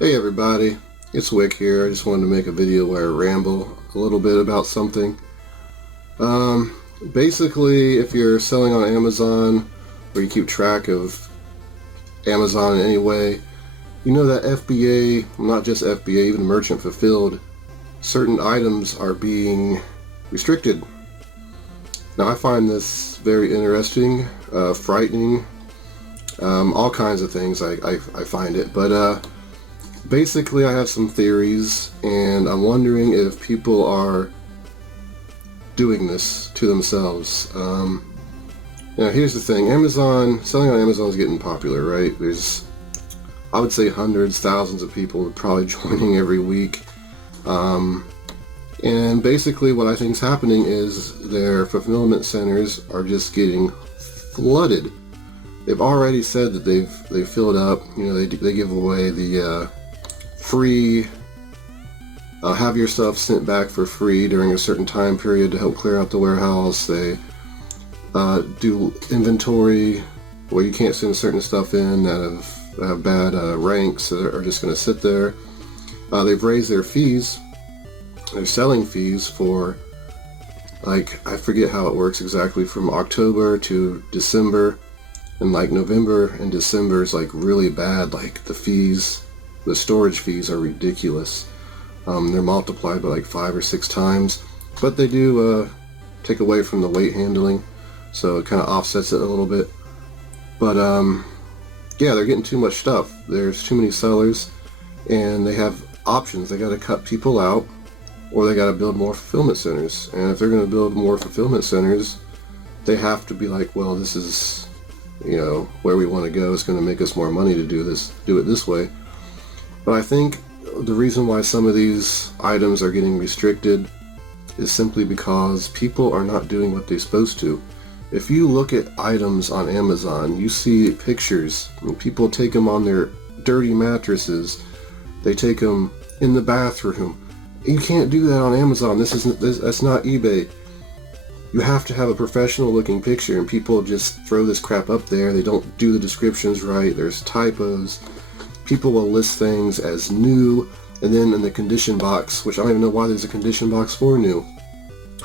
Hey everybody, it's Wick here. I just wanted to make a video where I ramble a little bit about something. Basically, if you're selling on Amazon or you keep track of Amazon in any way, you know that FBA, not just FBA, even merchant fulfilled, certain items are being restricted. Now I find this very interesting, frightening, all kinds of things I find it, but basically I have some theories, and I'm wondering if people are doing this to themselves. Here's the thing. Selling on Amazon is getting popular, right? There's, I would say, hundreds, thousands of people probably joining every week. And basically what I think is happening is their fulfillment centers are just getting flooded. They've already said that they've filled up. They give away the free, have your stuff sent back for free during a certain time period to help clear out the warehouse. They do inventory where you can't send certain stuff in that have bad ranks that are just going to sit there. They've raised their fees, their selling fees for, like, I forget how it works exactly, from October to December, and like November and December is like really bad. Like the storage fees are ridiculous. They're multiplied by like 5 or 6 times, but they do take away from the weight handling, so it kind of offsets it a little bit. But yeah, they're getting too much stuff. There's too many sellers, and they have options. They got to cut people out, or they got to build more fulfillment centers. And if they're going to build more fulfillment centers, they have to be like, well, this is, where we want to go. It's going to make us more money to do it this way. But I think the reason why some of these items are getting restricted is simply because people are not doing what they're supposed to. If you look at items on Amazon, you see pictures, and people take them on their dirty mattresses. They take them in the bathroom. You can't do that on Amazon. That's not eBay. You have to have a professional looking picture, and people just throw this crap up there. They don't do the descriptions right. There's typos. People will list things as new, and then in the condition box, which I don't even know why there's a condition box for new,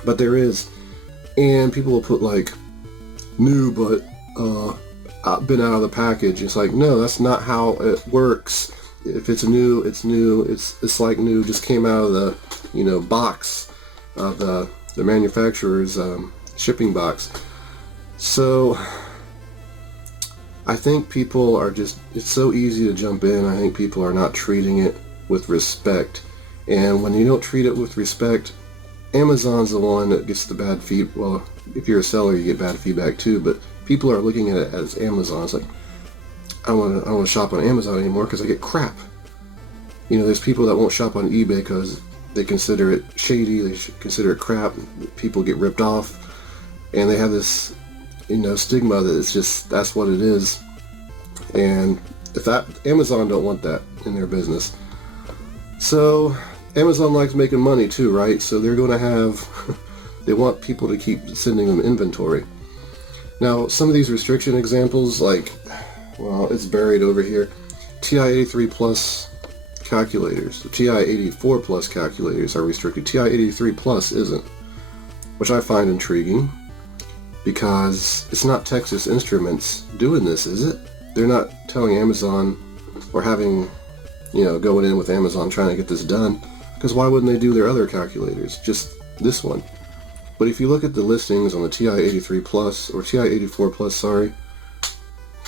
but there is, and people will put like new but been out of the package. It's like, no, that's not how it works. If it's new, it's new. It's like new, just came out of the box of the manufacturer's shipping box. So I think people are just, it's so easy to jump in. I think people are not treating it with respect. And when you don't treat it with respect, Amazon's the one that gets the bad feedback. Well, if you're a seller, you get bad feedback too, but people are looking at it as Amazon. It's like, I don't want to shop on Amazon anymore because I get crap. There's people that won't shop on eBay because they consider it shady, they consider it crap, people get ripped off, and they have this stigma that it's just, that's what it is. And Amazon don't want that in their business. So Amazon likes making money too, right? So they're going to have they want people to keep sending them inventory. Now, some of these restriction examples, like, well, it's buried over here. TI-83 Plus calculators, the TI-84 Plus calculators are restricted. TI-83 Plus isn't, which I find intriguing, because it's not Texas Instruments doing this, is it? They're not telling Amazon, or having, going in with Amazon trying to get this done, because why wouldn't they do their other calculators, just this one? But if you look at the listings on the TI-83 Plus, or TI-84 Plus, sorry,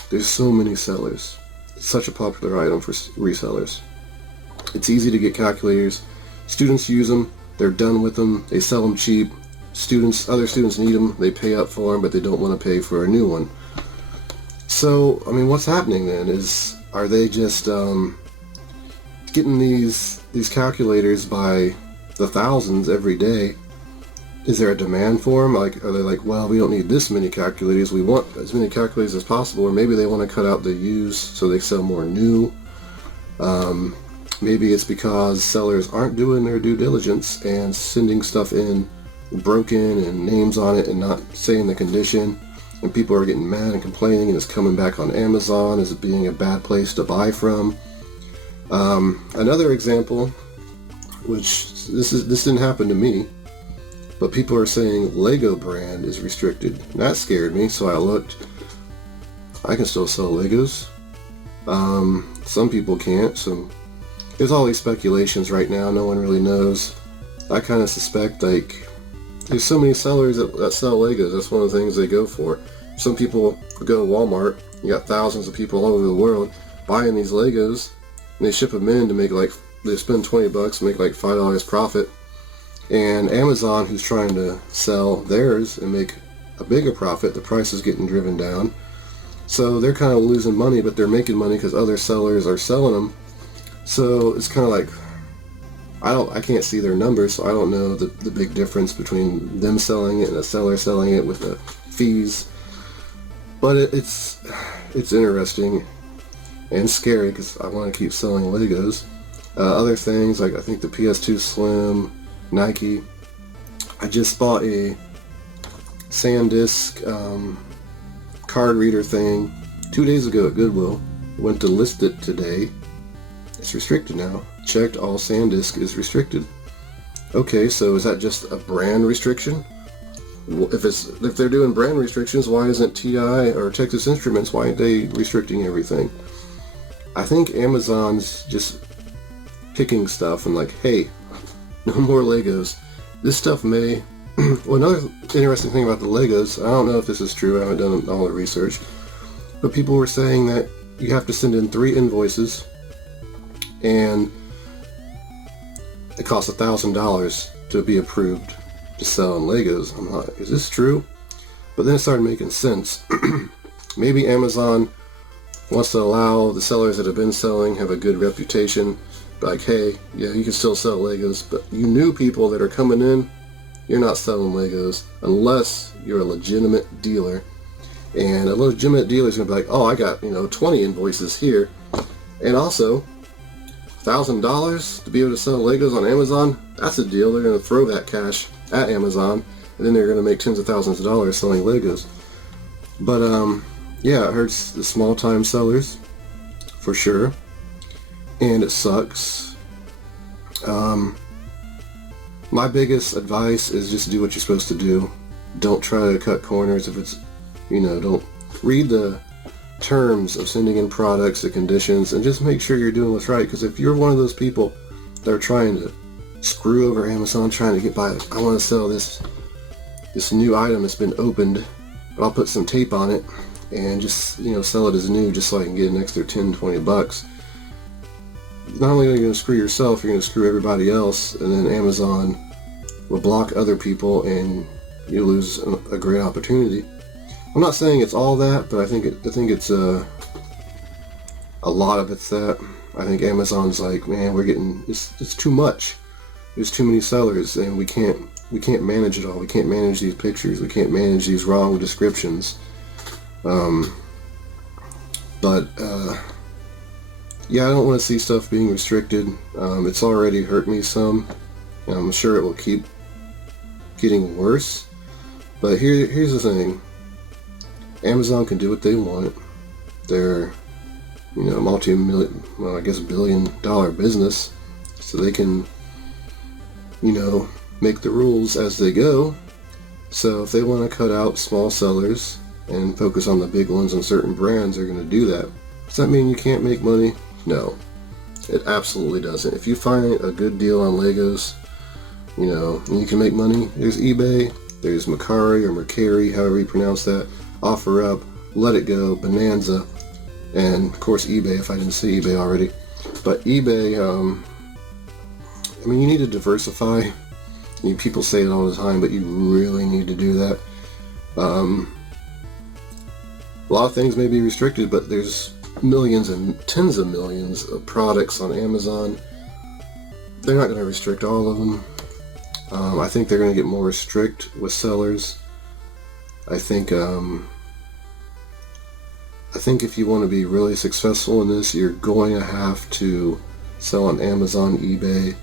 there's so many sellers. It's such a popular item for resellers. It's easy to get calculators. Students use them, they're done with them, they sell them cheap. Other students need them, they pay up for them, but they don't want to pay for a new one. So, I mean, what's happening then is, are they just getting these calculators by the thousands every day? Is there a demand for them? Like, are they like, well, we don't need this many calculators, we want as many calculators as possible? Or maybe they want to cut out the used so they sell more new. Maybe it's because sellers aren't doing their due diligence and sending stuff in broken and names on it and not saying the condition, and people are getting mad and complaining, and it's coming back on Amazon as it being a bad place to buy from. Another example, which this didn't happen to me, but people are saying Lego brand is restricted. And that scared me, so I looked. I can still sell Legos. Some people can't, so there's all these speculations right now. No one really knows. I kind of suspect, like, there's so many sellers that sell Legos. That's one of the things they go for. Some people go to Walmart. You got thousands of people all over the world buying these Legos, and they ship them in to make, like, they spend $20, make like $5 profit. And Amazon, who's trying to sell theirs and make a bigger profit, the price is getting driven down. So they're kind of losing money, but they're making money because other sellers are selling them. So it's kind of like, I can't see their numbers, so I don't know the big difference between them selling it and a seller selling it with the fees. But it's interesting and scary because I want to keep selling Legos. Other things, like I think the PS2 Slim, Nike. I just bought a SanDisk card reader thing 2 days ago at Goodwill. Went to list it today. It's restricted now. Checked, all SanDisk is restricted. Okay, so is that just a brand restriction? If they're doing brand restrictions, why isn't TI or Texas Instruments, why aren't they restricting everything? I think Amazon's just picking stuff and like, hey, no more Legos. This stuff may... Well, another interesting thing about the Legos, I don't know if this is true, I haven't done all the research, but people were saying that you have to send in 3 invoices and it costs $1,000 to be approved to sell in Legos. I'm like, is this true? But then it started making sense. Maybe Amazon wants to allow the sellers that have been selling, have a good reputation, like, hey, yeah, you can still sell Legos, but you new people that are coming in, you're not selling Legos unless you're a legitimate dealer. And a legitimate dealer is going to be like, oh, I got, 20 invoices here. And also, $1,000 to be able to sell Legos on Amazon, that's a deal. They're going to throw that cash at Amazon, and then they're going to make tens of thousands of dollars selling Legos. But, yeah, it hurts the small-time sellers, for sure. And it sucks. My biggest advice is just do what you're supposed to do. Don't try to cut corners if it's, don't read the terms of sending in products, the conditions, and just make sure you're doing what's right. Because if you're one of those people that are trying to screw over Amazon, trying to get by, I want to sell this new item that's been opened, but I'll put some tape on it and just, sell it as new just so I can get an extra $10-20. Not only are you going to screw yourself, you're going to screw everybody else, and then Amazon will block other people and you lose a great opportunity. I'm not saying it's all that, but I think it's a lot of it's that. I think Amazon's like, man, it's too much. There's too many sellers, and we can't manage it all. We can't manage these pictures. We can't manage these wrong descriptions. Yeah, I don't want to see stuff being restricted. It's already hurt me some, and I'm sure it will keep getting worse. But here's the thing. Amazon can do what they want. They're, multi-million, well, I guess billion-dollar business, so they can, make the rules as they go. So if they want to cut out small sellers and focus on the big ones and certain brands, they're going to do that. Does that mean you can't make money? No, it absolutely doesn't. If you find a good deal on Legos, and you can make money, there's eBay, there's Mercari or Mercari, however you pronounce that, OfferUp, Let It Go, Bonanza, and of course eBay if I didn't say eBay already. But eBay, you need to diversify. People say it all the time, but you really need to do that. A lot of things may be restricted, but there's millions and tens of millions of products on Amazon. They're not going to restrict all of them. I think they're going to get more strict with sellers. I think if you want to be really successful in this, you're going to have to sell on Amazon, eBay,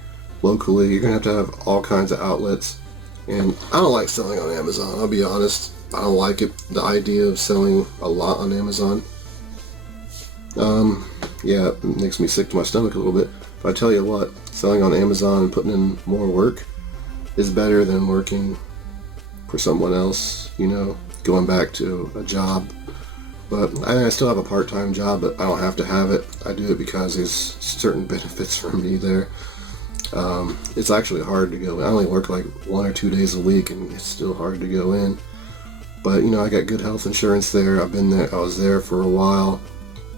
locally. You're going to have all kinds of outlets. And I don't like selling on Amazon, I'll be honest. I don't like it, the idea of selling a lot on Amazon. yeah, it makes me sick to my stomach a little bit. But I tell you what, selling on Amazon and putting in more work is better than working for someone else, you know, going back to a job. But I still have a part-time job, but I don't have to have it. I do it because there's certain benefits for me there. It's actually hard to go in. I only work like 1 or 2 days a week, and it's still hard to go in. But, you know, I got good health insurance there. I've been there. I was there for a while,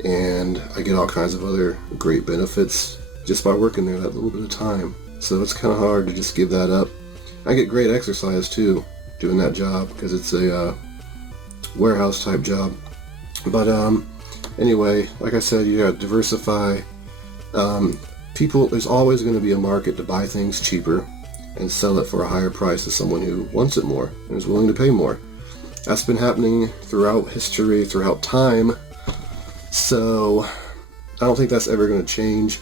and I get all kinds of other great benefits just by working there that little bit of time. So it's kind of hard to just give that up. I get great exercise too doing that job because it's a warehouse type job. But anyway, like I said, you gotta diversify. There's always going to be a market to buy things cheaper and sell it for a higher price to someone who wants it more and is willing to pay more. That's been happening throughout history, throughout time. So I don't think that's ever going to change.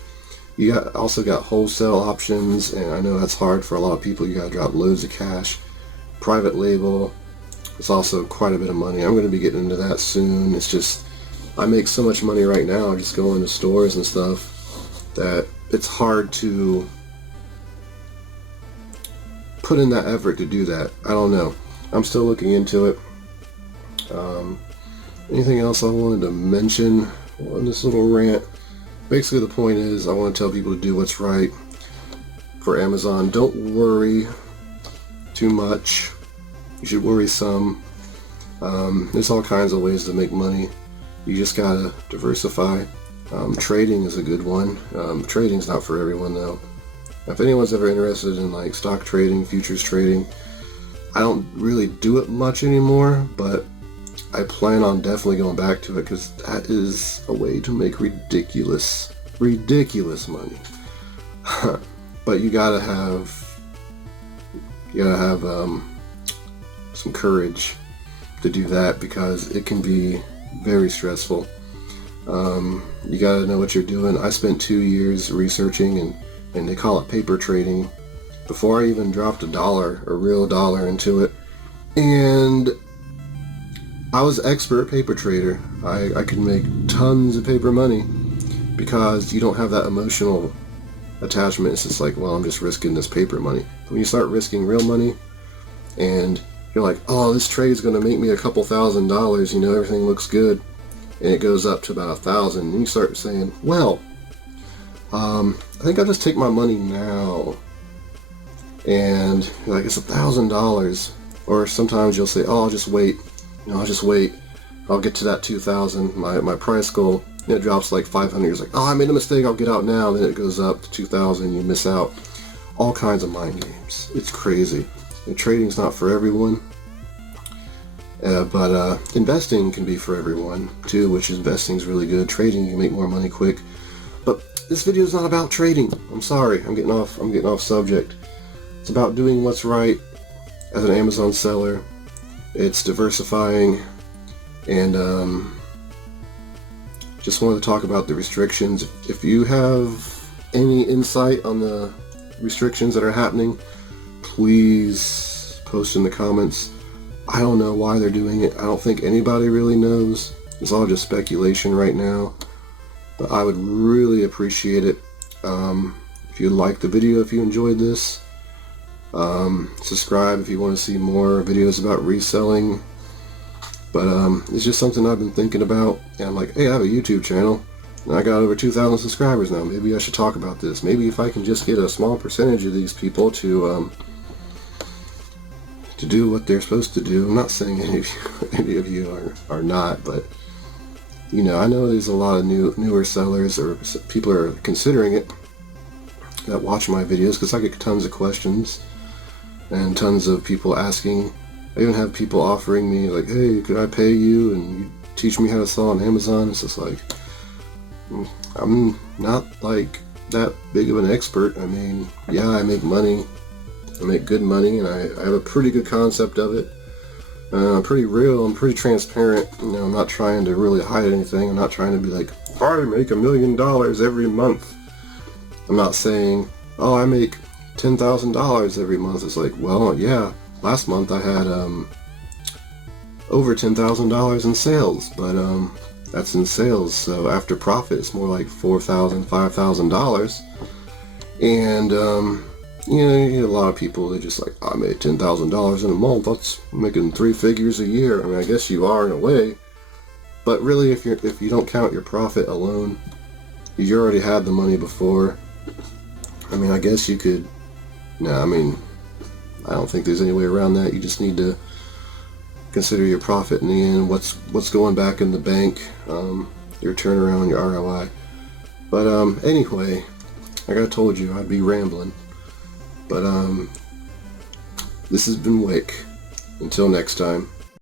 You also got wholesale options, and I know that's hard for a lot of people. You got to drop loads of cash. Private label, it's also quite a bit of money. I'm going to be getting into that soon. It's just, I make so much money right now just going to stores and stuff that it's hard to put in that effort to do that. I don't know. I'm still looking into it. Anything else I wanted to mention on this little rant? Basically, the point is I want to tell people to do what's right for Amazon. Don't worry too much. You should worry some. There's all kinds of ways to make money. You just gotta diversify. Trading is a good one. Trading's not for everyone though. If anyone's ever interested in like stock trading, futures trading, I don't really do it much anymore, but I plan on definitely going back to it because that is a way to make ridiculous money. But you gotta have some courage to do that because it can be very stressful. You gotta know what you're doing. I spent 2 years researching and they call it paper trading before I even dropped a real dollar into it. And I was an expert paper trader. I could make tons of paper money because you don't have that emotional attachment. It's just like, well, I'm just risking this paper money. But when you start risking real money and you're like, oh, this trade is going to make me a couple $1,000s, you know, everything looks good, and it goes up to about 1,000, and you start saying, well, I think I'll just take my money now, and you're like, it's $1,000, or sometimes you'll say, oh, I'll just wait, I'll get to that 2,000, my price goal, and it drops like 500, you're like, oh, I made a mistake, I'll get out now, then it goes up to 2,000, you miss out. All kinds of mind games. It's crazy. And trading's not for everyone. But investing can be for everyone too, which investing's really good. Trading, you can make more money quick. But this video is not about trading. I'm sorry, I'm getting off subject. It's about doing what's right as an Amazon seller. It's diversifying, and just wanted to talk about the restrictions. If you have any insight on the restrictions that are happening, please post in the comments. I don't know why they're doing it. I don't think anybody really knows. It's all just speculation right now. But I would really appreciate it if you liked the video, if you enjoyed this. Subscribe if you want to see more videos about reselling. But it's just something I've been thinking about. And I'm like, hey, I have a YouTube channel. And I got over 2,000 subscribers now. Maybe I should talk about this. Maybe if I can just get a small percentage of these people to do what they're supposed to do. I'm not saying any of you are not, but you know, I know there's a lot of newer sellers or people are considering it that watch my videos because I get tons of questions and tons of people asking. I even have people offering me like, hey, could I pay you and you teach me how to sell on Amazon? It's just like, I'm not like that big of an expert. I mean, yeah, I make money. I make good money, and I have a pretty good concept of it. I'm pretty real. I'm pretty transparent. You know, I'm not trying to really hide anything. I'm not trying to be like, I make $1 million every month. I'm not saying, oh, I make $10,000 every month. It's like, well, yeah, last month I had over $10,000 in sales, but That's in sales. So after profit, it's more like $4,000, $5,000. And you get a lot of people that just like, I made $10,000 in a month. That's making 3 figures a year. I mean, I guess you are in a way, but really, if you don't count your profit alone, you already had the money before. I mean, I guess you could. No, I mean, I don't think there's any way around that. You just need to consider your profit in the end. What's going back in the bank, your turnaround, your ROI. But anyway, like I told you, I'd be rambling. But this has been Wick. Until next time.